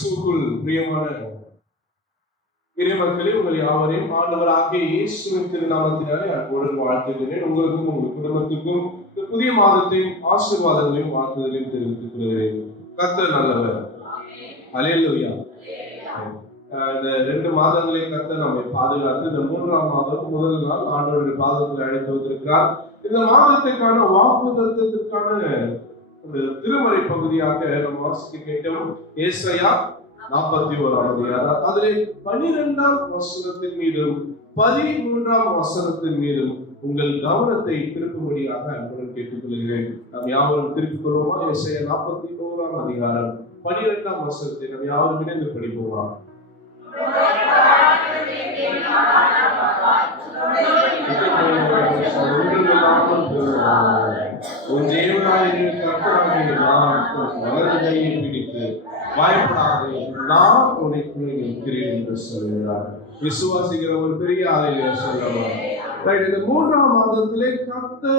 கிறிஸ்துவுக்குள் பிரியமான இறைமக்களே உங்கள் யாவரையும் ஆண்டவராகிய இயேசுவின் திருநாமத்தினாலே அன்போடு வாழ்த்துகிறேன். உங்களுக்கும் உங்கள் குடும்பத்துக்கும் இந்த புதிய மாதத்தின் ஆசீர்வாதங்களையும் வாழ்த்துதலையும் தெரிவித்துக் கொள்கிறேன். கர்த்தர் நல்லவர். அலையலுயா இந்த ரெண்டு மாதங்களை கர்த்தர் நம்மை பாதுகாத்து இந்த மூன்றாம் மாதம் முதல் நாள் ஆண்டவருடைய பாதத்தில் அழைத்து வந்திருக்கிறார். இந்த மாதத்துக்கான வாக்குதத்திற்கான அந்த திருமறை பகுதியாக நம்ம வாசிக்க கேட்டோம். ஏசையா நாற்பத்தி ஓராம் அதிகாரம். அதிலே பனிரெண்டாம் வசனத்தின் மீதும் பதிமூன்றாம் வசனத்தின் மீதும் உங்கள் கவனத்தை திருப்பும்படியாக அன்புடன் கேட்டுக்கொள்கிறேன். நாம் யாவரும் திருப்பிக் கொள்வோமா? இசைய நாற்பத்தி ஓராம் அதிகாரம் பனிரெண்டாம் வசனத்தை நாம் யாவரும் இணைந்து படிப்போமா? உன் தேவனாகிய உன் வலது பிடித்து பயப்படாதே நான் உனக்கு இருக்கிறேன் என்று சொல்கிறார். விசுவாசிக்கிற ஒரு பெரிய ஆலையில சொல்லலாம். இந்த மூன்றாம் மாதத்திலே கத்து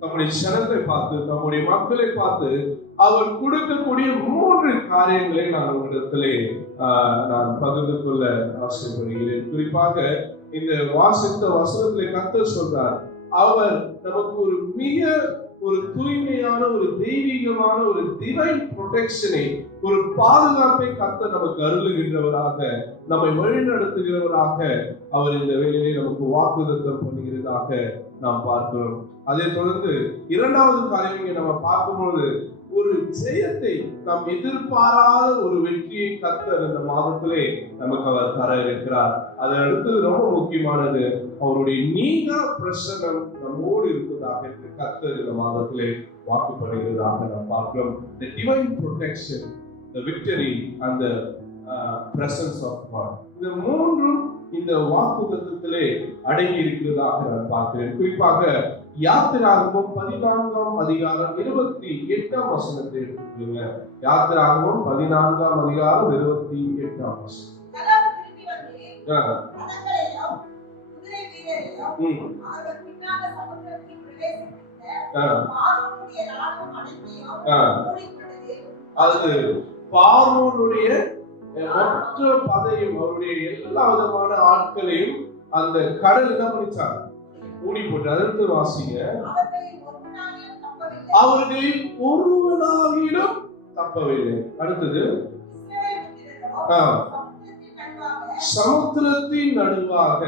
தம்முடைய சனத்தை பார்த்து தம்முடைய மக்களை பார்த்து அவர் கொடுக்கக்கூடிய மூன்று காரியங்களை நான் உங்களிடத்திலே ஆஹ், நான் பகிர்ந்து கொள்ள ஆசைப்படுகிறேன். குறிப்பாக இந்த வாசித்த வசனத்திலே கத்து சொல்றார் அவர் நமக்கு ஒரு மிக ஒரு தூய்மையான ஒரு தெய்வீகமான ஒரு டிவைன் ப்ரொடெக்ஷனை ஒரு பாதுகாப்பை கத்த நமக்கு அருளுகின்றவராக நம்மை வழிநடத்துகிறவராக அவர் இந்த வேலையை நமக்கு வாக்குதத்தம் பண்ணுகிறதாக நாம் பார்க்கிறோம். அதை தொடர்ந்து இரண்டாவது காரியங்களை நம்ம பார்க்கும்போது ஒரு ஜெயத்தை நாம் எதிர்பாராத ஒரு வெற்றியை கத்தர் இந்த மாதத்திலே நமக்கு அவர் தர இருக்கிறார். அதை அடுத்தது ரொம்ப முக்கியமானது அவருடைய நீங்க பிரசனம் நம்மோடு இருப்பதாக என்று கத்தர் இந்த மாதத்திலே வாக்குப்படுகிறதாக நாம் பார்க்கிறோம். Protection the victory and the uh, presence of God. இந்த மூன்றும் இந்த வாக்குத்தத்திலே அடங்கி இருக்கிறதாக நான் பார்க்கிறேன். குறிப்பாக யாத்திராகமும் பதினான்காம் அதிகாரம் இருபத்தி எட்டாம் வசனத்தை எடுத்துக்கோங்க. யாத்திராகமும் பதினான்காம் அதிகாரம் இருபத்தி எட்டாம் வசனம். அது பார்வோனுடைய மொத்த பதையும் அவருடைய எல்லா விதமான ஆட்களையும் அந்த கடல் என்ன பண்ணிச்சாங்க? மூடி போட்டு அடுத்து வாசிங்க. அவர்களில் ஒருவனாகிலும் தப்பவில்லை. அடுத்தது? சமுத்திரத்தின் நடுவாக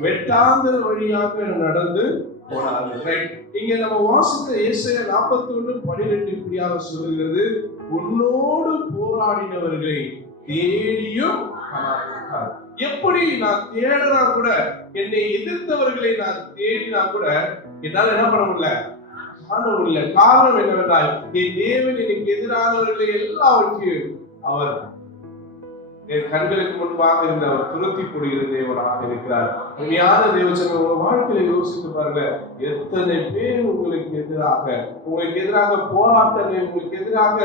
வெட்டாந்தர் வழியாக நடந்து போனார்கள். Right. இங்க நம்ம வாசித்த ஏசாயா நாற்பத்தி ஒண்ணு பனிரெண்டு இப்படியாக சொல்லுகிறது உன்னோடு போராடினவர்களை தேடியும் எப்படி நான் தேடினா கூட என்னை எதிர்த்தவர்களை நான் தேடினா கூட என்னால என்ன பண்ண முடியல? காண முடியல. காரணம் என்னவென்றால் என் தேவன் எனக்கு எதிரானவர்களை எல்லாவற்றையும் அவர் என் கண்களுக்கு முன்பாக இருந்த அவர் துரத்தி போடுகிற தேவனாக இருக்கிறார். உண்மையான தேவச்சங்க உங்க வாழ்க்கையில யோசித்து பாருங்க எத்தனை பேர் உங்களுக்கு எதிராக உங்களுக்கு எதிராக போராட்டங்களையும் உங்களுக்கு எதிராக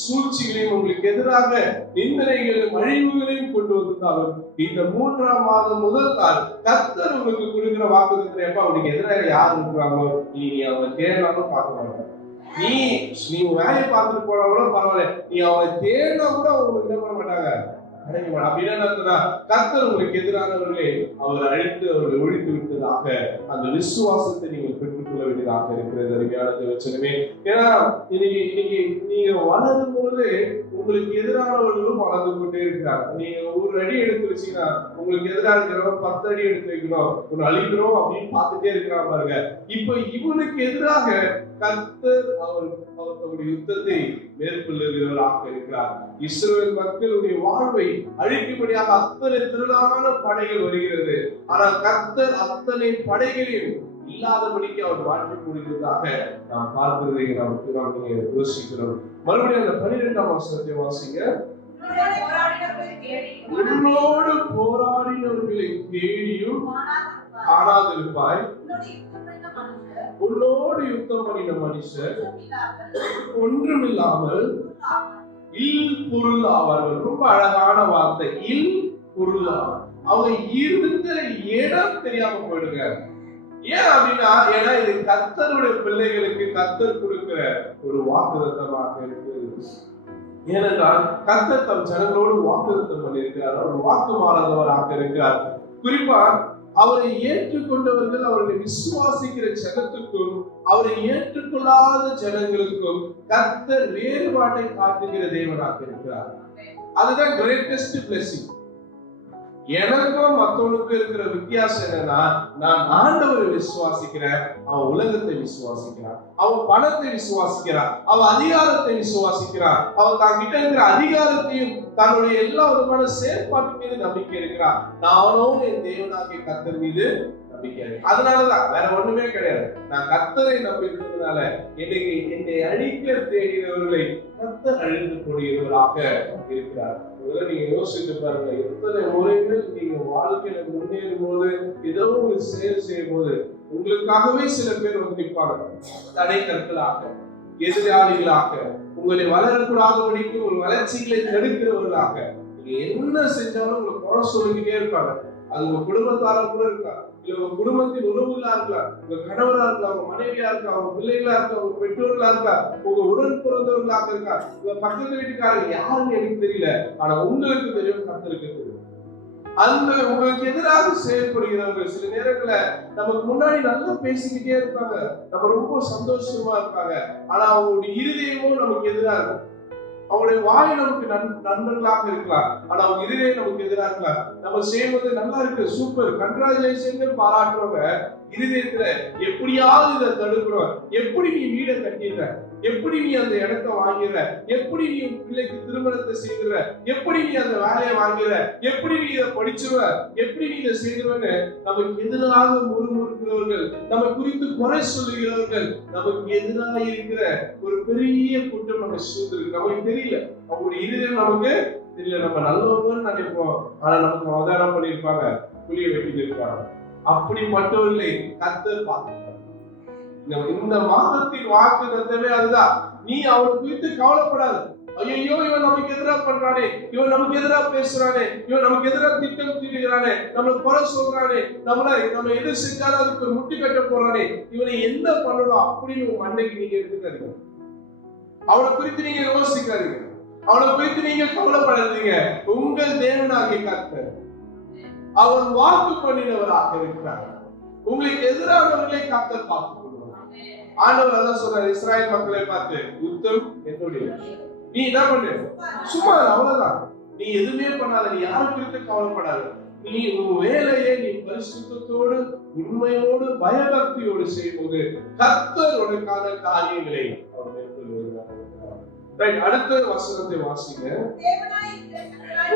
சூழ்ச்சிகளையும் உங்களுக்கு எதிராக நிந்தனைகளையும் அழிவுகளையும் கொண்டு வந்திருந்தாலும் இந்த மூன்றாம் மாதம் முதல் நாள் கத்தர் உங்களுக்கு கொடுக்கிற வாக்கு எப்ப உனக்கு எதிராக யார் இருக்கிறாங்களோ நீ நீ அவங்க தேடினாலும் பார்க்க மாட்டாங்க நீ நீ வேலையை பார்த்துட்டு போனா கூட பரவாயில்ல. நீ அவளை தேடினா கூட அவங்க என்ன பண்ண மாட்டாங்க? அடைக்க என்ன கர்த்தர் உங்களுக்கு எதிரானவர்களே அவர் அழைத்து அவர்களை ஒழித்து விட்டதாக அந்த விசுவாசத்தை நீங்கள் பெற்றுக்கொள்ள வேண்டியதாக இருக்கிறது. அருமையான தேவச்சனமே ஏன்னா இன்னைக்கு இன்னைக்கு நீங்க வளரும் பொழுது உங்களுக்கு எதிரானவர்களும் வளர்ந்து கொண்டே இருக்கிறார். நீங்க ஒரு அடி எடுத்து வச்சீங்கன்னா உங்களுக்கு எதிராக இருக்கிறவங்க பத்து அடி எடுத்து வைக்கணும். ஒன்று அழிக்கிறோம் அப்படின்னு பார்த்துட்டே இருக்கிறான் பாருங்க. இப்ப இவனுக்கு எதிராக கர்த்தர் அவர் அவர் தன்னுடைய யுத்தத்தை மேற்கொள்ளுகிறவராக இருக்கிறார். இஸ்ரவேல் மக்களுடைய வாழ்வை அழிக்கும்படியாக அத்தனை திரளான படைகள் வருகிறது. ஆனால் கர்த்தர் அத்தனை படைகளையும் இல்லாதபடிக்கு அவர் மாற்றி கூறுகிறதாக நாம் பார்க்கிறதை நாம் இங்கே யோசிக்கிறோம். மறுபடியும் அந்த பன்னிரெண்டாம் வசனத்தை வாசிங்க. உன்னோடு போராடினவர்களை தேடியும். காணாதிருப்பாய். உன்னோடு யுத்தம் பண்ணின மனுஷர் ஒன்றுமில்லாமல் இல் பொருள் ஆவார்கள். ரொம்ப அழகான வார்த்தை. இல் பொருள் அவங்க இருந்த இடம் தெரியாம போயிடுங்க. ஏன் அப்படின்னா ஏன்னா இது கத்தருடைய பிள்ளைகளுக்கு கத்தர் கொடுக்கிற ஒரு வாக்குதத்தமாக இருக்கு. ஏனென்றால் கத்தர் தம் ஜனங்களோடு வாக்குதத்தம் பண்ணியிருக்கிறார். அவர் வாக்கு மாறாதவராக இருக்கிறார். குறிப்பா அவரை ஏற்றுக்கொண்டவர்கள் அவர்களை விசுவாசிக்கிற ஜனத்துக்கும் அவரை ஏற்றுக்கொள்ளாத ஜனங்களுக்கும் கர்த்தர் வேறுபாட்டை காட்டுகிற தேவனாக இருக்கிறார். அதுதான் கிரேட்டஸ்ட் blessing. எனக்கும் மற்றவனுக்கும் இருக்கிற வித்தியாசம் என்னன்னா நான் ஆண்டவரை விசுவாசிக்கிறேன் அவன் உலகத்தை விசுவாசிக்கிறான். அவன் பணத்தை விசுவாசிக்கிறான் அவன் அதிகாரத்தை விசுவாசிக்கிறான். அவன் தான் கிட்ட இருக்கிற அதிகாரத்தையும் தன்னுடைய எல்லா விதமான செயற்பாட்டு மீது நம்பிக்கை இருக்கிறான். நானும் என் தேவனாகிய கத்தர் மீது அதனாலதான் வேற ஒண்ணுமே கிடையாது. நான் கத்தரை நம்பி இருக்கிறதுனால என்னை என்னை அழிக்க தேடினவர்களை கத்தர் அழிந்து போடுகிறவராக இருக்கிறார். ஒருவேளை நீங்க யோசித்து பாருங்க எத்தனை முறைகள் நீங்க வாழ்க்கையில முன்னேறும் போது ஏதோ ஒரு செயல் செய்யும் போது உங்களுக்காகவே சில பேர் வந்து நிற்பாங்க தடை கற்களாக எதிராளிகளாக உங்களை வளரக்கூடாதபடிக்கு உங்கள் வளர்ச்சிகளை தடுக்கிறவர்களாக. நீங்க என்ன செஞ்சாலும் உங்களை குறை சொல்லிக்கிட்டே இருப்பாங்க. அது உங்க குடும்பத்தார கூட இருக்கலாம் இல்ல உங்க குடும்பத்தின் உறவுகளா இருக்கலாம் உங்க கணவரா இருக்கலாம் உங்க மனைவியா இருக்கலாம் உங்க பிள்ளைகளா இருக்கலாம் உங்க பெற்றோர்களா இருக்கா? உங்க உடன் பிறந்தவர்களாக இருக்கா? உங்க பக்கத்து வீட்டுக்காரங்க யாருன்னு எனக்கு தெரியல. ஆனா உங்களுக்கு தெரியும் கத்திருக்கு தெரியும். அந்த உங்களுக்கு எதிராக செயல்படுகிறவர்கள் சில நேரங்கள்ல நமக்கு முன்னாடி நல்லா பேசிக்கிட்டே இருப்பாங்க. நம்ம ரொம்ப சந்தோஷமா இருப்பாங்க. ஆனா அவங்களுடைய இருதயமும் நமக்கு எதிராக இருக்கும். அவங்களுடைய வாய் நமக்கு நண்பர்களாக இருக்கலாம். ஆனா அவங்க இதுவே நமக்கு எதிராக இருக்கலாம். நம்ம செய்வது நல்லா இருக்கு சூப்பர் கங்க்ராச்சுலேஷன் பாராட்டுறவங்க இருதயத்துல எப்படியாவது இதை தடுக்கிறோம். எப்படி நீ வீடை கட்டிடுற? எப்படி நீ அந்த இடத்த வாங்கிற? எப்படி நீ உன் பிள்ளைக்கு திருமணத்தை செய்கிற? எப்படி நீ அந்த வேலையை வாங்குற? எப்படி நீ இதை படிச்சுவ? எப்படி நீ இதை செய்கிறவன்னு நமக்கு எதிராக முறுமுறுக்கிறவர்கள் நம்ம குறித்து குறை சொல்லுகிறவர்கள் நமக்கு எதிராக இருக்கிற ஒரு பெரிய கூட்டம் நம்ம சூழ்ந்திருக்கு. நமக்கு தெரியல. அவங்களுடைய இருதயம் நமக்கு தெரியல. நம்ம நல்லவங்கன்னு நினைப்போம். ஆனா நமக்கு அவதாரம் பண்ணியிருப்பாங்க. புளிய வெட்டி இருப்பாங்க. அப்படி மட்டும் இல்லை கத்த இந்த மாதத்தின் வாக்கு தத்தமே அதுதான். நீ அவன் குறித்து கவலைப்படாத. ஐயோ இவன் நமக்கு எதிரா பண்றானே. இவன் நமக்கு எதிரா பேசுறானே. இவன் நமக்கு எதிரா திட்டம் தீட்டுகிறானே. நம்மள குறை சொல்றானே. நம்மள நம்ம எது செஞ்சாலும் அதுக்கு ஒரு முட்டி கட்ட போறானே. இவனை என்ன பண்ணணும்? அப்படின்னு உங்க அன்னைக்கு நீங்க எடுத்துக்காதீங்க. அவனை குறித்து நீங்க யோசிக்காதீங்க. அவனை குறித்து நீங்க கவலைப்படாதீங்க. உங்கள் தேவனாகிய கர்த்தர் அவன் வாக்கு பண்ணினவராக இருக்கிறார். உங்களுக்கு எதிரானவர்களை கர்த்தர் பார்த்துக் ஆண்டவர் அதான் சொல்றாரு இஸ்ராயல் மக்களை பார்த்து யுத்தம் என்னுடைய. நீ என்ன பண்ணு? சும்மா அவ்வளவுதான். நீ எதுவுமே பண்ணாத நீ யாரை குறித்து கவலைப்படாத. நீ உன் வேலையை நீ பரிசுத்தத்தோடு உண்மையோடு பயபக்தியோடு செய்யும்போது கர்த்தர் உனக்கான காரியங்களை அவர் ரைட் அடுத்த வசனத்தை வாசிங்க.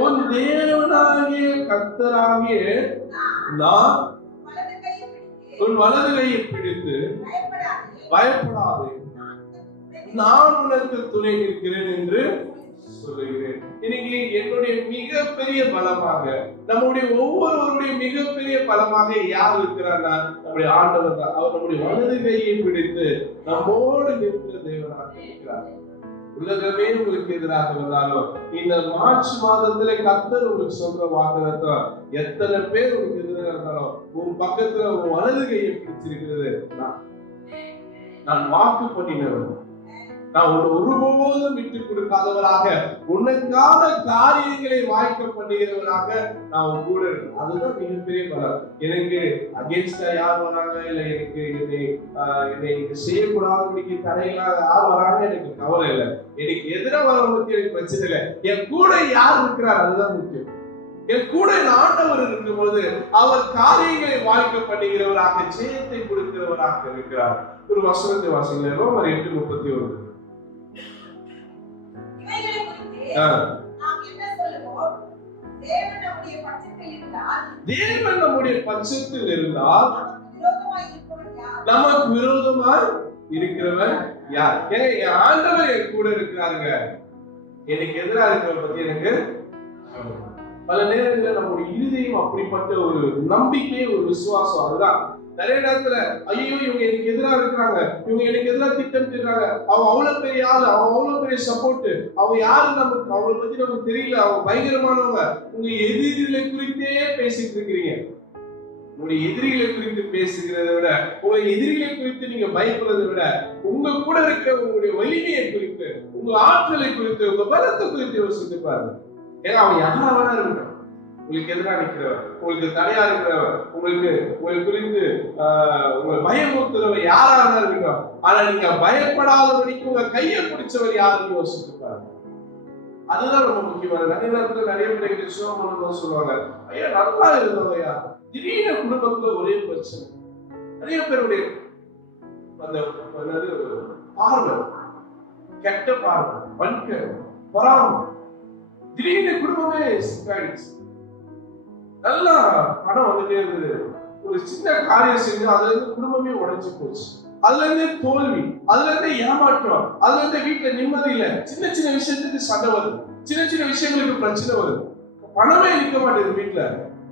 உன் தேவனாகிய கர்த்தராகிய நான் உன் வலது கையை பிடித்து பயப்படாதே. நான் உனக்கு துணை நிற்கிறேன் என்று சொல்லுகிறேன். இன்னைக்கு என்னுடைய மிகப்பெரிய பலமாக நம்முடைய ஒவ்வொருவருடைய மிகப்பெரிய பலமாக யார் இருக்கிறார்னா நம்முடைய ஆண்டவர் தான். அவர் நம்முடைய வலது கையை பிடித்து நம்மோடு நிற்கிற தேவனாக இருக்கிறார். உலகமே உங்களுக்கு எதிராக வந்தாலும் இந்த மார்ச் மாதத்துல கத்தர் உங்களுக்கு சொல்ற வாக்குதான் எத்தனை பேர் உங்களுக்கு எதிராக இருந்தாலும் உன் பக்கத்துல உன் வலது கையை பிடிச்சிருக்கிறது. நான் நான் வாக்கு பண்ணினவன். நான் உன்னை ஒருபோதும் விட்டு கொடுக்காதவராக உனக்கான காரியங்களை வாய்க்க பண்ணுகிறவராக நான் கூட இருக்கேன். அதுதான் மிகப்பெரிய பலம். எனக்கு அகேன்ஸ்டா யார் வராங்க? இல்ல எனக்கு என்னை ஆஹ், என்னை செய்யக்கூடாது செய்யக்கூடாதபடிக்கு தடைகளாக யார் வராங்க? எனக்கு கவலை இல்லை. எனக்கு எதிராக வரவங்களுக்கு எனக்கு பிரச்சனை இல்லை. என் கூட யார் இருக்கிறார்? அதுதான் முக்கியம். என் கூட என் ஆண்டவர் இருக்கும்போது அவர் காரியங்களை வாய்க்க பண்ணுகிறவராக ஜெயத்தை கொடுக்கிறவராக இருக்கிறார். ஒரு வசனத்தை வாசிங்களேன் ரோமர் எட்டு முப்பத்தி ஒன்று தேவன் நம்முடைய பட்சத்தில் இருந்தால் நமக்கு விரோதமாய் இருக்கிறவன் யார்? ஏங்க ஆண்டவர் என் கூட இருக்கிறாருங்க. எனக்கு எதிராக இருக்கிறவன் பத்தி எனக்கு. பல நேரங்களில் நம்முடைய இருதயம் அப்படிப்பட்ட ஒரு நம்பிக்கை ஒரு விசுவாசம் அதுதான். நிறைய நேரத்துல ஐயோ இவங்க எனக்கு எதிராக இருக்கிறாங்க இவங்க எனக்கு எதிராக திட்டம் தீர்றாங்க அவங்க அவ்வளவு பெரிய ஆளு அவங்க அவ்வளவு பெரிய சப்போர்ட் அவங்க யாரு நமக்கு அவளை பத்தி நமக்கு தெரியல. அவங்க பயங்கரமானவங்க. உங்க எதிரிகளை குறித்தே பேசிட்டு இருக்கிறீங்க. உங்களுடைய எதிரிகளை குறித்து பேசுகிறத விட உங்க எதிரிகளை குறித்து நீங்க பயப்படுறதை விட உங்க கூட இருக்கிற உங்களுடைய வலிமையை குறித்து உங்க ஆற்றலை குறித்து உங்க பலத்தை குறித்து யோசித்து பாருங்க. ஏன்னா அவன் யாரா வேணா இருக்கட்டும். உங்களுக்கு எதிராக நிற்கிறவர் உங்களுக்கு தனியார் இருக்கிறவர் உங்களுக்கு உங்களை குறித்து உங்களை பயமுறுத்துறவர் யாரா வேணா இருக்கட்டும் ஆனா நீங்க பயப்படாதபடிக்கு உங்க கையை பிடிச்சவர் யாருன்னு யோசிச்சு பாருங்க அதுதான் ரொம்ப முக்கியமான நிறைய நேரத்துல நிறைய பேர் விஷயம் சொல்லுவாங்க ஐயா நல்லா இருந்தவையா திடீர்னு குடும்பத்துல ஒரே பிரச்சனை. நிறைய பேருடைய அந்த என்னது பார்வை கெட்ட பார்வை வன்க பொறாமை. திடீர்னு குடும்பமே சிக்காயிடுச்சு நல்லா பணம் வந்துட்டே இருந்தது. ஒரு சின்ன காரியம் செஞ்சு அதுல இருந்து குடும்பமே உடைஞ்சு போச்சு. அதுல இருந்தே தோல்வி அதுல இருந்தே ஏமாற்றம் அதுல இருந்தே வீட்டுல நிம்மதி இல்ல. சின்ன சின்ன விஷயத்துக்கு சண்டை வருது. சின்ன சின்ன விஷயங்களுக்கு பிரச்சனை வருது. பணமே இருக்க மாட்டேங்குது வீட்டுல.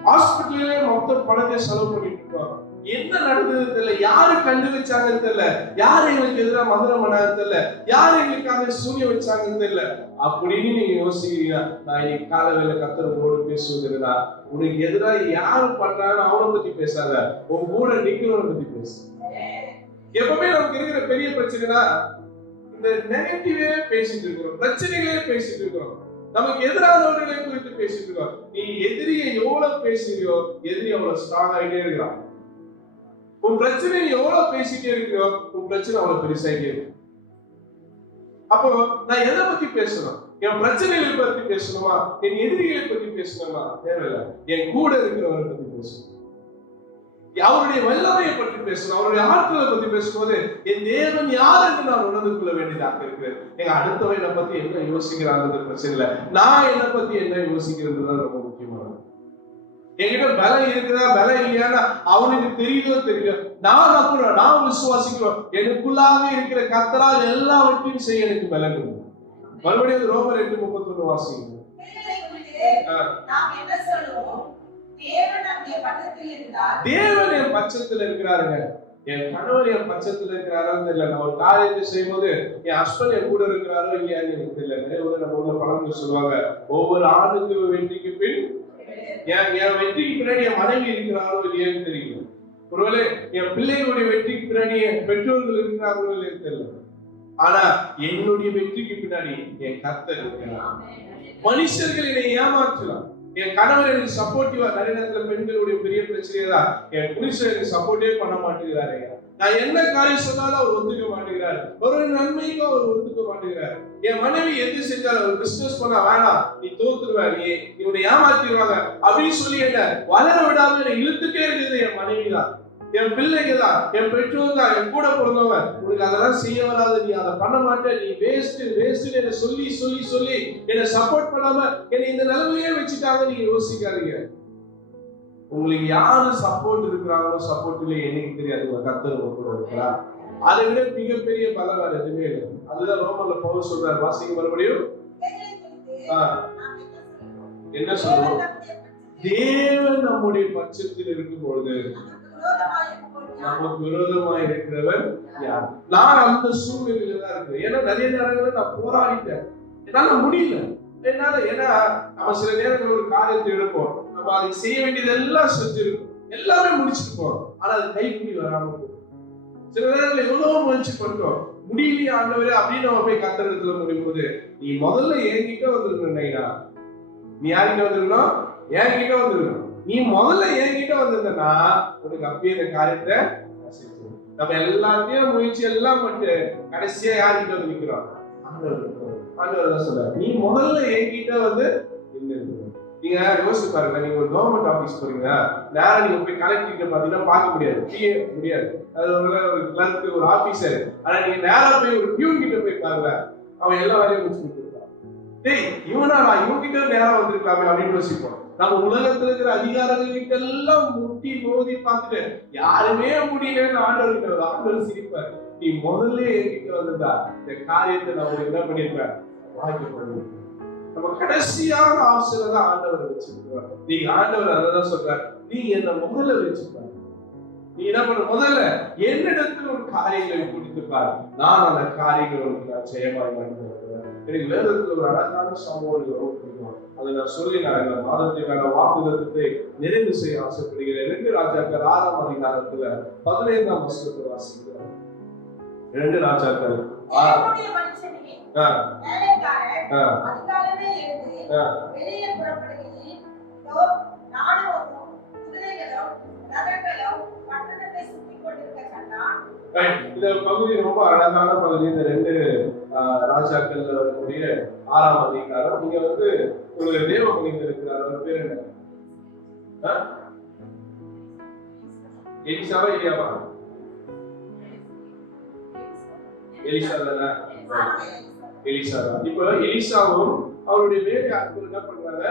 ஹாஸ்பிட்டல்லே மொத்த பணத்தை செலவு பண்ணிட்டு இருப்பாங்க என்ன நடந்தது தெரியல. யாரு கண்டு வச்சாங்கன்னு தெரியல. யாரு எங்களுக்கு எதிராக மந்திரம் பண்ணாங்கன்னு தெரியல. யாரு எங்களுக்காக சூரிய வச்சாங்கன்னு தெரியல. அப்படின்னு நீங்க யோசிக்கிறீங்க. நான் இன்னைக்கு காலவேல கத்தரவோடு பேசுவதுன்னா உனக்கு எதிராக யாரு பண்றாங்கன்னு அவனை பத்தி பேசாத. உன் கூட நிக்கிறவனை பத்தி பேசு. எப்பவுமே நமக்கு இருக்கிற பெரிய பிரச்சனைனா இந்த நெகட்டிவே பேசிட்டு இருக்கிறோம். பிரச்சனைகளே பேசிட்டு இருக்கிறோம். நமக்கு எதிரானவர்களை குறித்து பேசிட்டு இருக்கோம் நீ எதிரியை எவ்வளவு பேசுறியோ எதிரி அவ்வளவு ஸ்ட்ராங் ஆகிட்டே இருக்கிறான். உன் பிரச்சனை எவ்வளவு பேசிட்டே இருக்கிறோ உன் பிரச்சனை அவ்வளவு பெருசாகிட்டே இருக்கு அப்போ நான் எதை பத்தி பேசணும்? என் பிரச்சனைகளை பத்தி பேசணுமா? என் எதிரிகளை பத்தி பேசணுமா? தேவையில்லை. என் கூட இருக்கிறவரை பத்தி பேசணும். அவருடைய வல்லமையை பற்றி பேசணும். அவருடைய ஆற்றலை பத்தி பேசும்போது என் தேவன் யார் என்று நான் உணர்ந்து கொள்ள வேண்டியதாக இருக்கிறது. எங்க அடுத்தவன் என்னை பத்தி என்ன யோசிக்கிறாங்கிறது பிரச்சனை இல்லை. நான் என்னை பத்தி என்ன யோசிக்கிறது தான் ரொம்ப முக்கியமான என்கிட்ட பலம் இருக்குதா? பலம் இல்லையானா அவனுக்கு தெரியுதோ தெரியல. நான் நம்புறேன் நான் விசுவாசிக்கிறோம். எனக்குள்ளாக இருக்கிற கத்தரால் எல்லாவற்றையும் செய்ய எனக்கு பலம் மறுபடியும் ரோமர் எட்டு. நாம் என்ன சொல்லுவோம்? தேவன் என் பட்சத்துல இருக்கிறாருங்க. என் கணவர் என் பட்சத்துல இருக்கிறாரான்னு தெரியல. நான் ஒரு காரியத்தை செய்யும்போது என் ஹஸ்பண்ட் என் கூட இருக்கிறாரோ இல்லையான்னு எனக்கு தெரியல. நிறைய நம்ம ஊர்ல பழமொழி சொல்லுவாங்க ஒவ்வொரு ஆணுக்கு வெற்றிக்கு பின் என் என் வெற்றிக்கு பின்னாடி என் மனைவி இருக்கிறாரோ இல்லையான்னு தெரியல. ஒருவேளை என் பிள்ளைகளுடைய வெற்றிக்கு பின்னாடி என் பெற்றோர்கள் இருக்கிறார்களோ இல்லையான்னு தெரியல. ஆனா என்னுடைய வெற்றிக்கு பின்னாடி என் கர்த்தர் இருக்கிறார். மனுஷர்கள் என்னை ஏமாற்றலாம். என் கணவர் எனக்கு சப்போர்ட்டிவா நிறைய நேரத்துல பெண்களுடைய பெரிய பிரச்சனை தான். என் புருஷன் எனக்கு சப்போர்ட்டே பண்ண மாட்டேங்கிறாரு. நான் என்ன காரியம் சொன்னாலும் அவர் ஒத்துக்க மாட்டேங்கிறார். ஒரு நன்மைக்கும் அவர் ஒத்துக்க மாட்டேங்கிறார். என் மனைவி எது செஞ்சாலும் அவர் பிசினஸ் பண்ணா வேணாம். நீ தோத்துருவ நீ இவனை உன்னை ஏமாத்திடுவாங்க அப்படின்னு சொல்லி என்ன வளர விடாம என்னை இழுத்துட்டே இருக்குது என் மனைவி தான். என் பிள்ளைங்க தான் என் பெற்றோர் தான் என் கூட பிறந்தவன். உனக்கு அதெல்லாம் செய்ய வராது நீ அதை பண்ண மாட்டே நீ வேஸ்ட் வேஸ்ட் என்னை சொல்லி சொல்லி சொல்லி என்னை சப்போர்ட் பண்ணாம என்னை இந்த நிலைமையே வச்சுட்டாங்க. நீங்க யோசிக்காதீங்க. உங்களுக்கு யாரு சப்போர்ட் இருக்கிறாங்களோ சப்போர்ட் இல்லை என்னைக்கு தெரியாது. உங்க கத்தர் உங்க கூட இருக்கிறார். அதை விட மிகப்பெரிய பலம் வேற எதுவுமே இல்லை. அதுதான் ரோமர்ல பவுல் சொல்றாரு. வாசிக்க மறுபடியும். என்ன சொல்றோம்? தேவன் நம்முடைய பட்சத்தில் இருக்கும் பொழுது நமக்கு விரோதமா விரோதமாக இருக்கிறவர் யார்? நான் அந்த சூழ்நிலையில தான் இருக்கிறேன். ஏன்னா நிறைய நேரங்களில் நான் போராடிட்டேன். என்னால முடியல. என்னால ஏன்னா நம்ம சில நேரங்கள் ஒரு காரியத்தை எடுப்போம். நம்ம அதை செய்ய வேண்டியது எல்லாம் செஞ்சிருக்கோம். எல்லாமே முடிச்சிருப்போம் ஆனா அது கைப்பிடி வராம போகும் சில நேரங்களில் எவ்வளவு முயற்சி பண்றோம். முடியலையே ஆண்டவரே அப்படின்னு நம்ம போய் கத்தறதுல முடியும் போது நீ முதல்ல என்கிட்ட வந்திருக்கா நீ யார்கிட்ட வந்திருக்கணும்? என்கிட்ட வந்திருக்கணும். நீ முதல்ல என்கிட்ட வந்திருந்தனா உனக்கு அப்பயே இந்த காரியத்தை நம்ம எல்லாத்தையும் முயற்சி எல்லாம் பண்ணிட்டு கடைசியா யார்கிட்ட வந்து நிக்கிறோம்? ஆண்டவர் ஆண்டவர் தான் சொல்றாரு. நீ முதல்ல என்கிட்ட வந்து நீங்க யோசிச்சு பாருங்க. நீங்க ஒரு கவர்மெண்ட் ஆபீஸ் போறீங்க. நேரம் நீங்க போய் கலெக்டர் கிட்ட பாத்தீங்கன்னா பார்க்க முடியாது. பிஏ முடியாது. அது ஒரு ஒரு கிளர்க்கு ஒரு ஆபீசர் ஆனா நீங்க நேரம் போய் ஒரு பியூன் கிட்ட போய் பாருங்க. அவன் எல்லா வேலையும் முடிச்சு கொடுத்துருக்கான் டேய் இவனா நான்? இவன் கிட்ட நேரம் வந்திருக்கலாமே அப்படின்னு யோசிப்போம். நம்ம உலகத்துல இருக்கிற அதிகாரங்கள் கிட்ட எல்லாம் முட்டி மோதி பார்த்துட்டு யாருமே முடியலன்னு ஆண்டவர் கிட்ட ஆண்டவர் சிரிப்பாரு. நீ முதல்ல என்கிட்ட வந்திருந்தா இந்த காரியத்தை நான் என்ன பண்ணிருப்பேன் வாங்கி பண்ணிருப்பேன் கடைசியான ஆசையில தான் ஆண்டவர் வச்சிருக்கிறோம் நீங்க ஆண்டவர் அதான் சொல்றாரு. நீ என்ன முதல்ல வச்சுப்பாரு நீ என்ன பண்ண முதல்ல? என்னிடத்துல ஒரு காரியங்களை கொடுத்துப்பார் நான் அந்த காரியங்களை உனக்கு நான் ஜெயமாய் எனக்கு வேதத்துல ஒரு அழகான சம்பவம் எனக்கு ரொம்ப பிடிக்கும் அதை நான் சொல்லி நான் இந்த மாதத்துக்கான வாக்குதத்தை நிறைவு செய்ய ஆசைப்படுகிறேன் ரெண்டு ராஜாக்கள் ஆறாம் அதிகாரத்துல பதினைந்தாம் வசனத்தை வாசிக்கிறேன் ரெண்டு ராஜாக்கள். ஆ, தேவனுடைய மனுஷனே ஆ, வேலைக்காரன் ஆ, அதிகாலமே எழுந்து ஆ. வெளியே புறப்படுகையில் இதோ நாணவமும் குதிரைகளும் ரதங்களும் பட்டணத்தை சுற்றிக் கொண்டிருக்க கண்டான். இந்த பகுதி ரொம்ப அழகான பகுதி. இந்த ரெண்டு ஆஹ், ராஜாக்கள்ல வரக்கூடிய ஆறாம் அதிகாரம். இங்க வந்து ஒரு தேவ மனிதர் இருக்கிறார் அவர் பேர் என்ன? எலிசாவா இல்லையாவா எலிசா எலிசா இப்போ எலிசாவும் அவருடைய வேலையாட்கள் என்ன பண்றாங்க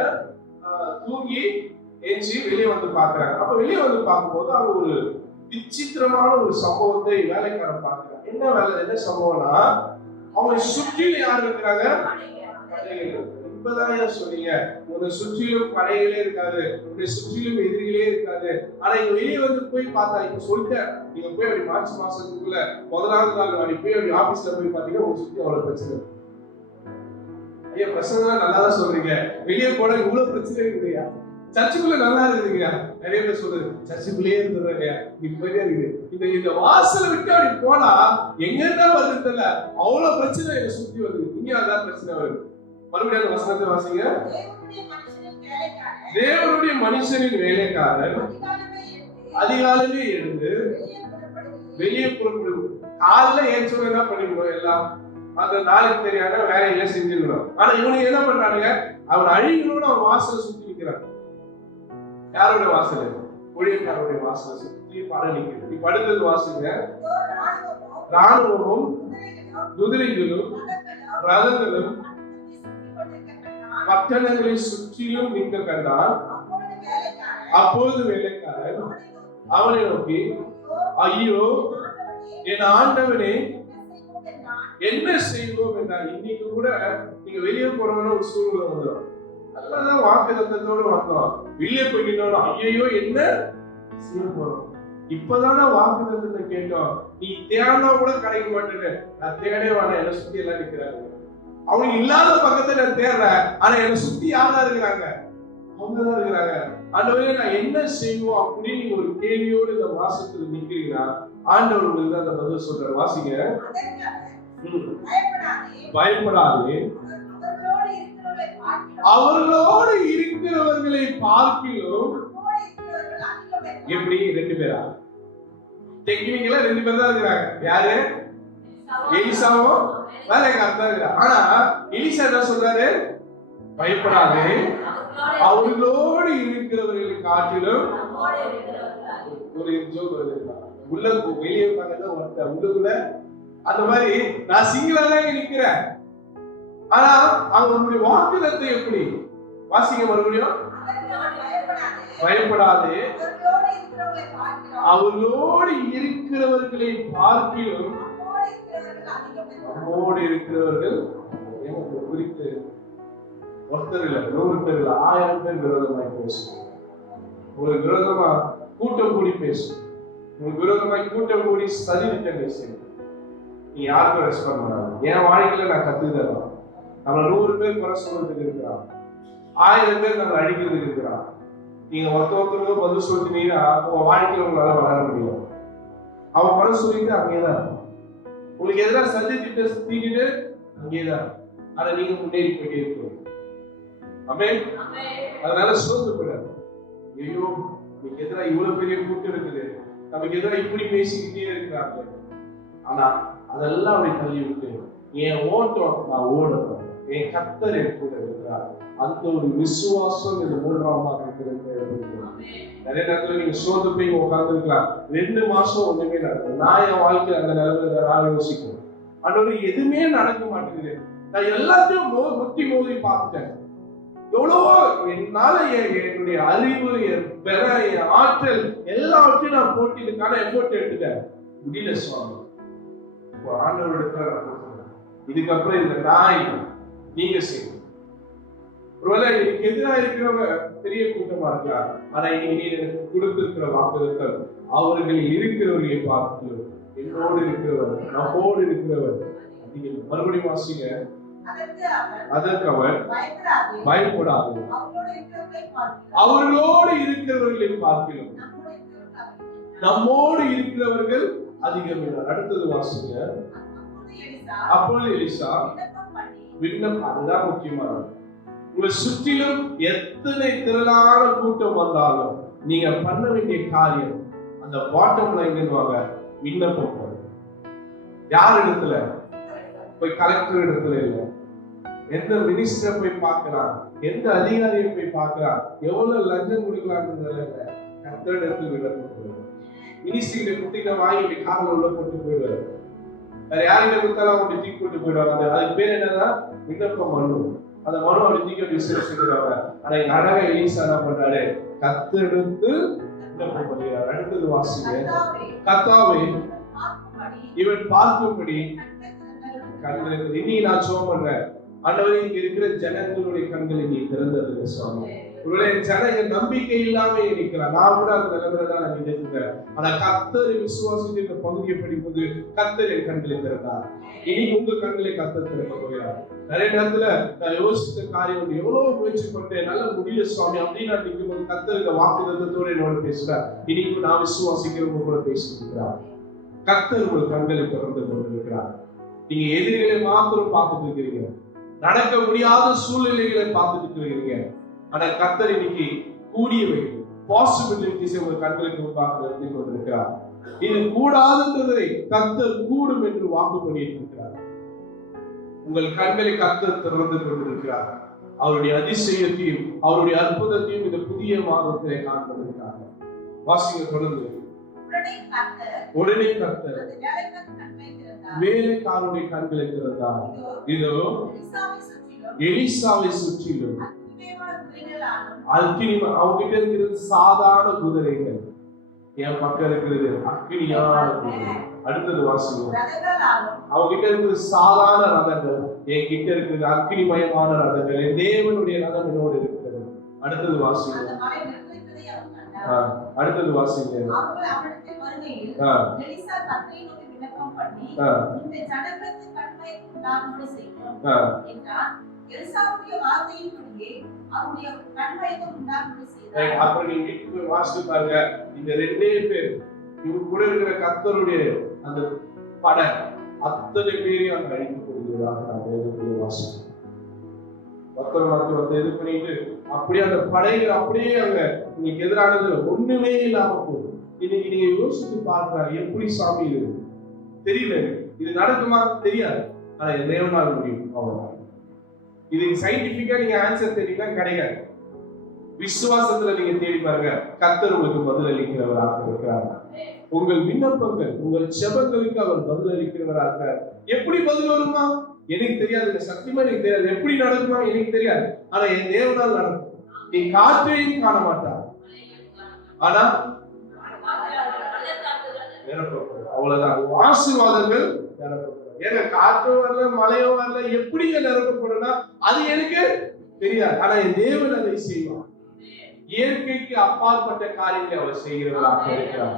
தூங்கி எஞ்சி வெளியே வந்து பாக்குறாங்க அப்ப வெளியே வந்து பார்க்கும்போது அவங்க ஒரு விசித்திரமான ஒரு சம்பவத்தை வேலைக்காரன் பார்க்கிறான் என்ன வேலை என்ன சம்பவம்னா அவங்க சுற்றிலும் யார் இருக்கிறாங்க? படைகள். இப்பதான் சொன்னீங்க. உங்க சுற்றிலும் படைகளே இருக்காது. உங்க சுற்றிலும் எதிரிகளே இருக்காது. ஆனா இங்க வெளியே வந்து போய் பார்த்தா இப்ப சொல்லிட்டேன். நீங்க போய் அப்படி மார்ச் மாசத்துக்குள்ள முதலாவது நாள் அப்படி போய் அப்படி ஆபீஸ்ல போய் பாத்தீங்கன்னா உங்க சுத்தி அவ்வளவு பிரச்சனை. ஐயா பிரசங்க நல்லா தான் சொல்றீங்க. வெளியே போனா இவ்வளவு பிரச்சனை இருக்குதுயா சர்ச்சுக்குள்ள நல்லா இருக்குதுங்க. நிறைய பேர் சொல்றது சர்ச்சுக்குள்ளேயே இருந்துடுறாங்க. இப்ப போயிட்டே இருக்குது. இந்த இந்த வாசலை விட்டு அப்படி போனா எங்க இருந்தா வருது தெரியல. அவ்வளவு பிரச்சனை எங்க சுத்தி வருது. இங்க அதான் பிரச்சனை வருது. மறுபடியும் அந்த வசனத்தை வாசிங்க. தேவனுடைய மனுஷனின் வேலைக்காரன். அதிகாலமே எழுந்து எழுந்து வெளியே புறப்படும் காலைல ஏஞ்சோட என்ன பண்ணிக்கணும் எல்லாம்? அந்த நாளுக்கு தெரியாத வேலையில செஞ்சிருக்கணும் ஆனா இவனுக்கு என்ன பண்றாங்க அவன் அழிக்கணும்னு அவன் வாசலை சுத்தி நிக்கிறான். யாரோட வாசல் ஊழியக்காரோடைய வாசலை சுத்தி படம் நிக்கிறது இப்ப அடுத்தது வாசுங்க. ராணுவமும் குதிரைகளும் ரதங்களும் பட்டணங்களை சுற்றிலும் கண்டான் நிற்க கண்டால் அப்பொழுது வேலைக்காரன் அவனை நோக்கி, ஐயோ, என் ஆண்டவனே என்ன செய்வோம் என்றால் இன்னைக்கு கூட நீங்க வெளியே போறவன ஒரு சூழ்நிலை வந்துடும். நல்லதான் வாக்கு தத்தத்தோட வந்தோம் வெளியே போயிட்டோம் ஐயோ என்ன? செய்ய போறோம். இப்பதான வாக்கு தத்தத்தை கேட்டோம். நீ தேடினா கூட கிடைக்க மாட்டேன்னு நான் தேடவே வேணாம் என்ன சுத்தி எல்லாம் நிக்கிறாங்க. அவனுக்கு இல்லாத பக்கத்தை நான் தேடுறேன். ஆனா என்னை சுத்தி யாரா இருக்கிறாங்க? அவங்கதான் இருக்கிறாங்க. ஆண்டவரே நான் என்ன செய்வோம் அப்படின்னு நீங்க ஒரு கேள்வியோடு இந்த மாசத்துல நிக்கிறீங்கன்னா ஆண்டவர் உங்களுக்கு தான் அந்த பதில் சொல்ற வாசிங்க. பயப்படாதே, அவர்களோடு இருக்கிறவர்களை பார்க்கிலும், எப்படி? ரெண்டு பேரா? டெக்னிக்கலா ரெண்டு பேர் தான் இருக்கிறாங்க. யாரு? எலிசாவும் வேலைக்காரன் தான் இருக்கிறாங்க ஆனா எலிசா என்ன சொல்றாரு? பயப்படாதே. அவர்களோடு இருக்கிறவர்களை காட்டிலும் ஒரு ஜோக் வருது உள்ள வெளியே உட்காந்து ஒருத்தர் உள்ளுக்குள்ள அந்த மாதிரி நான் சிங்கிளா தான் இங்க நிக்கிறேன் ஆனா அவங்களுடைய வாக்குதத்தை எப்படி? வாசிங்க மறுபடியும். பயப்படாது. பயப்படாதே, அவர்களோடு இருக்கிறவர்களை பார்க்கிலும், நம்மோடு இருக்கிறவர்கள் எனக்கு குறித்து ஒருத்தர் இல்ல நூறு பேர் இல்ல ஆயிரம் பேர் விரோதமாய் பேசும். உங்களுக்கு விரோதமா கூட்டம் கூடி பேசும். உங்களுக்கு விரோதமாய் கூட்டம் கூடி சதி திட்டம் பேசுங்க நீ யாருக்கும் ரெஸ்பாண்ட் பண்ணாது. என் வாழ்க்கையில நான் கத்துக்கிறேன் நம்மள நூறு பேர் குறை சொல்றதுக்கு இருக்கிறான். ஆயிரம் பேர் நம்மளை அடிக்கிறதுக்கு இருக்கிறான். நீங்க ஒருத்த ஒருத்தருக்கும் பதில் சொல்லிட்டீங்கன்னா உங்க வாழ்க்கையில உங்களால வளர முடியும். அவன் குறை சொல்லிட்டு அங்கேதான் உங்களுக்கு எதிராக சந்திச்சுட்டு திட்டம் தீட்டிட்டு தான் ஆனா நீங்க முன்னேறி போயிட்டே இருக்கணும். அமே அதனால சோர்ந்து கூடாது ஐயோ இன்னைக்கு எதிராக இவ்வளவு பெரிய கூட்டம் இருக்குது. நமக்கு எதிராக இப்படி பேசிக்கிட்டே இருக்கிறாங்க. ஆனா அதெல்லாம் அப்படி தள்ளி விட்டு என் ஓட்டம் நான் ஓடணும் என் கத்தர் என் கூட இருக்கிறார். அந்த ஒரு விசுவாசம் இந்த மூன்றாம் இருக்கிறது நிறைய நேரத்துல நீங்க சோர்ந்து போய் உட்கார்ந்துருக்கலாம். ரெண்டு மாசம் ஒண்ணுமே நடக்கும் நான் என் வாழ்க்கையில அந்த நிலைமையில நான் யோசிக்கிறேன். ஆண்டவரே எதுவுமே நடக்க மாட்டேங்குது. நான் எல்லாத்தையும் முத்தி மோதி பார்த்துட்டேன். எவ்வளவோ என்னால என்னுடைய அறிவு என் பெற என் ஆற்றல் எல்லாவற்றையும் நான் போட்டு இதுக்கான எஃபோர்ட் எடுத்துட்டேன். முடியல சுவாமி. ஆண்டவரிடத்துல நான். இதுக்கப்புறம் நான் இல்லை. நீங்க செய்யணும். ஒருவேளை எனக்கு எதிராக இருக்கிறவங்க பெரிய கூட்டமா இருக்கலாம். ஆனா இன்னைக்கு எனக்கு கொடுத்திருக்கிற வாக்குறுத்தல் அவர்கள் இருக்கிறவர்களை பார்த்து என்னோடு இருக்கிறவர் நம்மோடு இருக்கிறவர். அதிகம் மறுபடியும் வாசிங்க. அதற்கு அவர் பயப்படாதே. அவர்களோடு இருக்கிறவர்களை பார்க்கிறோம். நம்மோடு இருக்கிறவர்கள் அதிகம் நம்மோடு இருக்கிறவர்கள் அதிகம் என்றார். அடுத்தது வாசிங்க அப்பொழுது எலிசா விண்ணப்பம் அதுதான் முக்கியமானது உங்களை சுற்றிலும் எத்தனை திரளான கூட்டம் வந்தாலும் நீங்க பண்ண வேண்டிய காரியம் அந்த பாட்டம் லைன்வாங்க விண்ணப்பம். யார் இடத்துல போய் கலெக்டர் இடத்துல இல்ல எந்த மினிஸ்டரை போய் பார்க்கலாம் எந்த அதிகாரியை போய் பார்க்கலாம் எவ்வளவு லஞ்சம் கொடுக்கலாம்ன்றதுல விண்ணப்பம் பண்ணு. மினிஸ்ட்ரியில குத்தின வாங்கி காரில் உள்ள போட்டு போயிடுவாரு வேற யாருமே கொடுத்தாலும் அவங்க தூக்கி போட்டு போயிடுவாங்க அது அதுக்கு பேர் என்னன்னா விண்ணப்ப மனு அந்த மனு அப்படி தூக்கி விசேஷிக்கிறாங்க ஆனா எங்க அழகா எலிசா என்ன பண்றாரு கத்தெடுத்து விண்ணப்பம் பண்ணுகிறார் அடுத்தது வாசிங்க கத்தாவே இவன் பார்க்கும்படி கண்களை கண்களுக்கு இனி நான் சோம் பண்றேன் ஆண்டவர் இங்க இருக்கிற ஜனங்களுடைய கண்களை நீ திறந்தது சுவாமி ஒருவேளை என் நம்பிக்கை இல்லாம இருக்கிறார். நான் கூட அந்த நிலைமையில தான் நான் இருக்கிறேன் ஆனா கத்தரை விசுவாசித்து இந்த பகுதியை படிக்கும்போது கத்தர் என் கண்களை திறந்தார். இனி உங்க கண்களை கத்தர் திறக்க போகிறார். நிறைய நேரத்துல நான் யோசித்த காரியம் எவ்வளவு முயற்சி பண்ணேன் நல்ல முடியல சுவாமி. அப்படின்னு நான் நிற்கும்போது கத்தர் இந்த வாக்குதத்தோட என்னோட பேசுறார். இனிக்கும் நான் விசுவாசிக்கிறவங்க கூட பேசிட்டு கத்தர் உங்கள் கண்களை திறந்து கொண்டிருக்கிறார். நீங்க எதிரிகளை மாத்திரம் பார்த்துட்டு இருக்கிறீங்க. நடக்க முடியாத சூழ்நிலைகளை பார்த்துட்டு இருக்கிறீங்க. ஆனா கத்தர் இன்னைக்கு கூடியவை. பாசிபிலிட்டிஸ் உங்க கண்களுக்கு முன்பாக நிறுத்தி கொண்டிருக்கிறார். இது கூடாதுன்றதை கத்தர் கூடும் என்று வாக்கு பண்ணியிருக்கிறார். உங்கள் கண்களை கத்தர் திறந்து கொண்டிருக்கிறார். அவருடைய அதிசயத்தையும் அவருடைய அற்புதத்தையும் இந்த புதிய மாதத்திலே காண்பதற்காக. வாசிங்க தொடர்ந்து உடனே கத்தர் அந்த. வேலைக்காரனுடைய கண்களை திறந்தார். இதோ எலிசாவை சுற்றிலும் அக்கினி அவங்க கிட்ட இருக்கிறது சாதாரண குதிரைகள். என் பக்கம் இருக்கிறது அக்கினியான குதிரை. அடுத்தது வாசிங்க. அவங்க கிட்ட இருக்கிறது சாதாரண ரதங்கள். என் கிட்ட இருக்கிறது அக்கினிமயமான ரதங்கள். என் தேவனுடைய ரதம் என்னோடு இருக்கிறது. அடுத்தது வாசிங்க. அடுத்தது வாசிங்க. இந்த ஜனங்களுக்கு கண்மை. என்றான். எலிசாவுடைய வார்த்தையின்படியே அவருடைய கண்மயக்கம் உண்டாகும்படி செய்தார். அப்புறம் நீங்க வீட்டுக்கு போய் வாசித்து பாருங்க. இந்த ரெண்டே பேர் இவங்க கூட இருக்கிற கத்தருடைய அந்த படை அத்தனை பேரையும் அங்க அழிந்து கொடுக்கிறதாக நான் வேதத்திலே வாசிக்கிறேன். பக்தர் வந்து இது பண்ணிட்டு அப்படியே அந்த படைகள் அப்படியே அங்க இன்னைக்கு எதிரானது ஒண்ணுமே இல்லாம போகுது. இன்னைக்கு நீங்க யோசித்து பார்க்கலாம் எப்படி சாமி இது? தெரியல. இது நடக்குமா தெரியாது. ஆனா இது தேவனால் முடியும். அவ்வளவுதான். இதுக்கு சயின்டிபிக்கா நீங்க ஆன்சர் தெரியல கிடையாது விசுவாசத்துல நீங்க தேடி பாருங்க கர்த்தர் உங்களுக்கு பதில் அளிக்கிறவராக இருக்கிறார் உங்கள் விண்ணப்பங்கள் உங்கள் செபங்களுக்கு அவர் பதில் அளிக்கிறவராக எப்படி பதில் வருமா எனக்கு தெரியாது சத்தியமா எனக்கு தெரியாது எப்படி நடக்குமா எனக்கு தெரியாது ஆனா என் தேவனால் நடக்கும் நீ காற்றையும் காண மாட்டார் ஆனா அவ்வளவுதான் ஆசீர்வாதங்கள் ஏன்னா காற்றும் வரல மழையும் வரல எப்படி நிரப்பப்படும்னா அது எனக்கு தெரியாது. ஆனா என் தேவன் அதை செய்வான் இயற்கைக்கு அப்பாற்பட்ட காரியங்களை அவர் செய்கிறவராக இருக்கிறார்.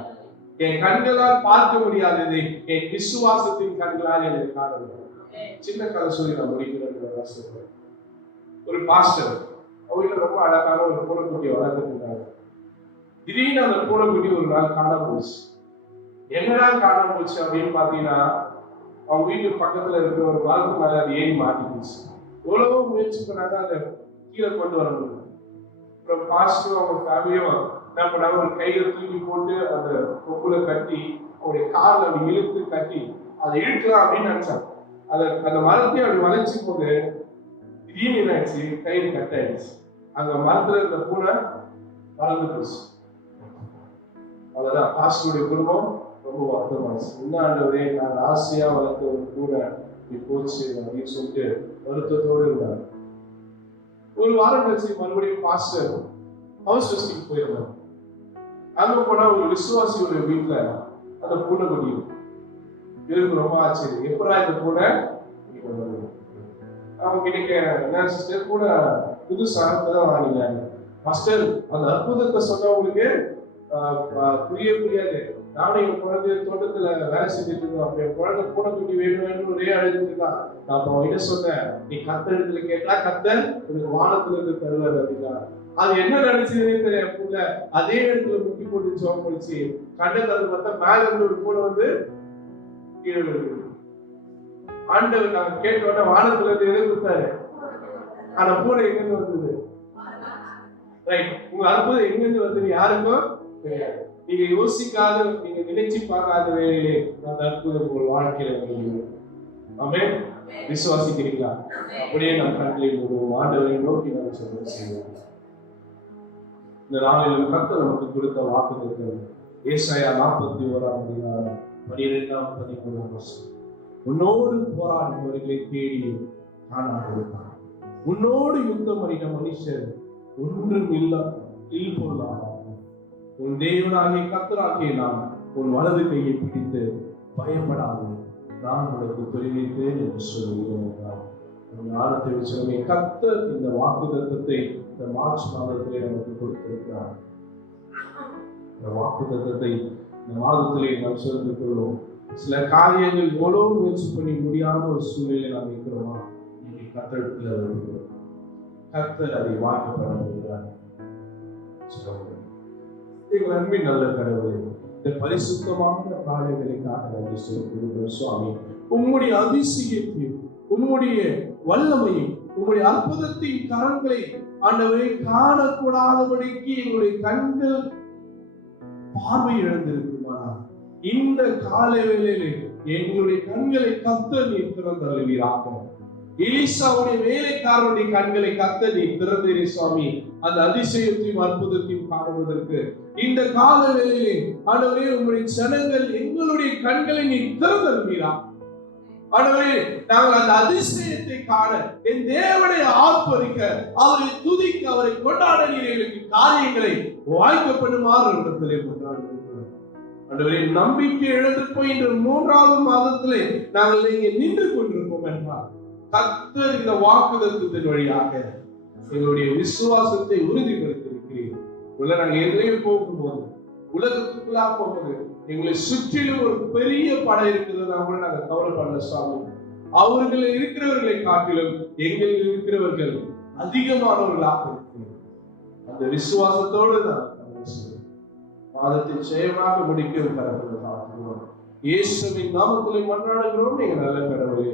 என் கண்களால் பார்க்க முடியாதது என் விசுவாசத்தின் கண்களால் எனக்கு காண முடியும் சின்ன கதை சொல்லி நான் முடிக்கிறேன் சொல்றேன் ஒரு பாஸ்டர் அவங்க ரொம்ப அழகான ஒரு பூனைக்குட்டியை வளர்த்துருந்தாங்க திடீர்னு அந்த பூனைக்குட்டி ஒரு நாள் காண போச்சு. என்னடா காண போச்சு அப்படின்னு பாத்தீங்கன்னா அவங்க வீட்டு பக்கத்துல இருக்கிற ஒரு மரத்து மேல அது ஏறி மாட்டிக்கிச்சு. எவ்வளவோ முயற்சி பண்ணாதான் அதை கீழே கொண்டு வர முடியும். அப்புறம் பாஸ்டரும் அவங்க ஃபேமிலியும் என்ன பண்ணாங்க? ஒரு கையில தூக்கி போட்டு அந்த கொப்புல கட்டி அவருடைய காலில் அப்படி இழுத்து கட்டி அதை இழுக்கலாம் அப்படின்னு நினைச்சாங்க. அதை அந்த மரத்தையும் அப்படி வளைச்சு போது திடீர்னு என்னாச்சு கயிறு கட் ஆயிடுச்சு. அந்த மரத்துல இருந்த பூனை வளர்ந்து போச்சு. அவ்வளவுதான். பாஸ்டருடைய குடும்பம் ரொம்ப வருத்தமாச்சு என்ன ஆண்டவரே நான் ஆசையா வளர்த்த ஒரு கூட இப்படி போச்சு அப்படின்னு சொல்லிட்டு வருத்தத்தோடு இருந்தார். ஒரு வாரம் கழிச்சு மறுபடியும் பாஸ்டர் ஹவுஸ் ஃபெஸ்டிங் போயிருந்தார். அங்க போனா ஒரு விசுவாசியோட வீட்டுல அந்த பூனை முடியும் இவருக்கு ரொம்ப ஆச்சரியம். எப்படா இந்த பூனை? அவங்க கிட்ட என்ன சிஸ்டர் கூட புதுசா தான் வாங்கினாங்க. மாஸ்டர் அந்த அற்புதத்தை சொன்னவங்களுக்கு புரிய புரியாது. நானும் என் குழந்தைய தோட்டத்துல வேலை செஞ்சுட்டு இருந்தோம் அப்ப என் குழந்தை பூனைக்குட்டி வேணும் வேணும் ஒரே அழுதுட்டு இருக்கான் நான் அப்ப அவன்கிட்ட சொன்னேன்? நீ கத்த இடத்துல கேட்டா கத்த உனக்கு வானத்துல இருந்து தருவார் அப்படின்னா. அது என்ன நினைச்சதுன்னு தெரியல என் புள்ள அதே இடத்துல முக்கி போட்டு ஜோம் போச்சு. கண்ட திறந்து பார்த்தா மேல இருந்து ஒரு பூனை வந்து கீழே விழுது ஆண்டவர் நான் கேட்ட உடனே வானத்துல இருந்து எதை கொடுத்தாரு? ஆனா பூனை எங்கிருந்து வந்தது? ரைட் உங்க அற்புதம் எங்கிருந்து வந்தது? யாருக்கும்? தெரியாது நீங்க யோசிக்காத நீங்க நினைச்சு பார்க்காத வேலையிலே அந்த அற்புதம் உங்கள் வாழ்க்கையில வருகிறது ஆமே விசுவாசிக்கிறீங்களா? அப்படியே நம் கண்களில் மூடுவோம் ஆண்டவரை நோக்கி நாம் சொல்ல செய்வோம். இந்த நாளில் கர்த்தர் நமக்கு கொடுத்த வாக்கு ஏசாயா நாற்பத்தி ஓராம் அதிகாரம் பனிரெண்டாம் பதிமூணாம் வருஷம் உன்னோடு போராடுபவர்களை தேடி காணாதிருப்பார் உன்னோடு யுத்தம் பண்ணின மனுஷர் ஒன்றும் இல்ல இல் பொருளாகும் உன் தேவனாகிய கத்தராகிய நான் உன் வலது கையை பிடித்து பயப்படாது நான் உனக்கு தெரிவித்தேன் என்று சொல்லுகிறேன் என்றார். இந்த ஞானத்தை வச்சுமே கத்தர் இந்த வாக்கு தத்துவத்தை இந்த மார்ச் மாதத்திலே நமக்கு கொடுத்திருக்கிறார். இந்த வாக்கு தத்துவத்தை இந்த மாதத்திலே நாம் சேர்ந்து கொள்வோம். சில காரியங்கள் எவ்வளவு முயற்சி பண்ணி முடியாத ஒரு சூழ்நிலை நாம் இருக்கிறோமா? இன்னைக்கு கத்தடத்துல வருகிறோம். கத்தர் அதை வாய்க்கப்பட முடியாது எங்கள் அன்பின் நல்ல கடவுளே. இந்த பரிசுத்தமான காலைகளுக்காக நன்றி சொல்கிறோம் சுவாமி. உம்முடைய அதிசயத்தையும் உம்முடைய வல்லமையும் உங்களுடைய அற்புதத்தின் கரங்களை ஆண்டவரை காணக்கூடாதபடிக்கு எங்களுடைய கண்கள் பார்வை இழந்திருக்குமானால் இந்த காலை வேளையிலே எங்களுடைய கண்களை கத்த நீர் திறந்தருவீராக எலிசாவுடைய வேலைக்காரனுடைய கண்களை கத்த நீ திறந்தீரே சுவாமி. அந்த அதிசயத்தையும் அற்புதத்தையும் காணுவதற்கு இந்த கால வேலையிலே ஆண்டவரே உங்களுடைய ஜனங்கள் எங்களுடைய கண்களை நீ திறந்தருவீரா ஆண்டவரே நாங்கள் அந்த அதிசயத்தை காண என் தேவனை ஆர்ப்பரிக்க அவரை துதிக்க அவரை கொண்டாட நீர் எங்களுக்கு காரியங்களை வாய்க்கப்படுமாறு இடத்திலே கொண்டாடுகிறோம் ஆண்டவரே நம்பிக்கை எழுந்து போய் இன்று மூன்றாவது மாதத்திலே நாங்கள் இங்கே நின்று கொண்டிருப்போம் என்றார். கத்தர் இந்த வாக்குதத்தின் வழியாக எங்களுடைய விசுவாசத்தை உறுதிப்படுத்தியிருக்கிறீர்கள் உள்ள நாங்கள் எதிரே போகும்போது உலகத்துக்குள்ளா போகும்போது எங்களை சுற்றிலும் ஒரு பெரிய படம் இருக்குதுன்னா கூட நாங்கள் கவலைப்படல சுவாமி. அவர்கள் இருக்கிறவர்களை காட்டிலும் எங்களில் இருக்கிறவர்கள் அதிகமானவர்களாக இருக்கிறோம் அந்த விசுவாசத்தோடு தான் மாதத்தை ஜெயமாக முடிக்கும் கடவுள் இயேசுவின் நாமத்திலே மன்றாடுகிறோம். எங்கள் நல்ல கடவுளே.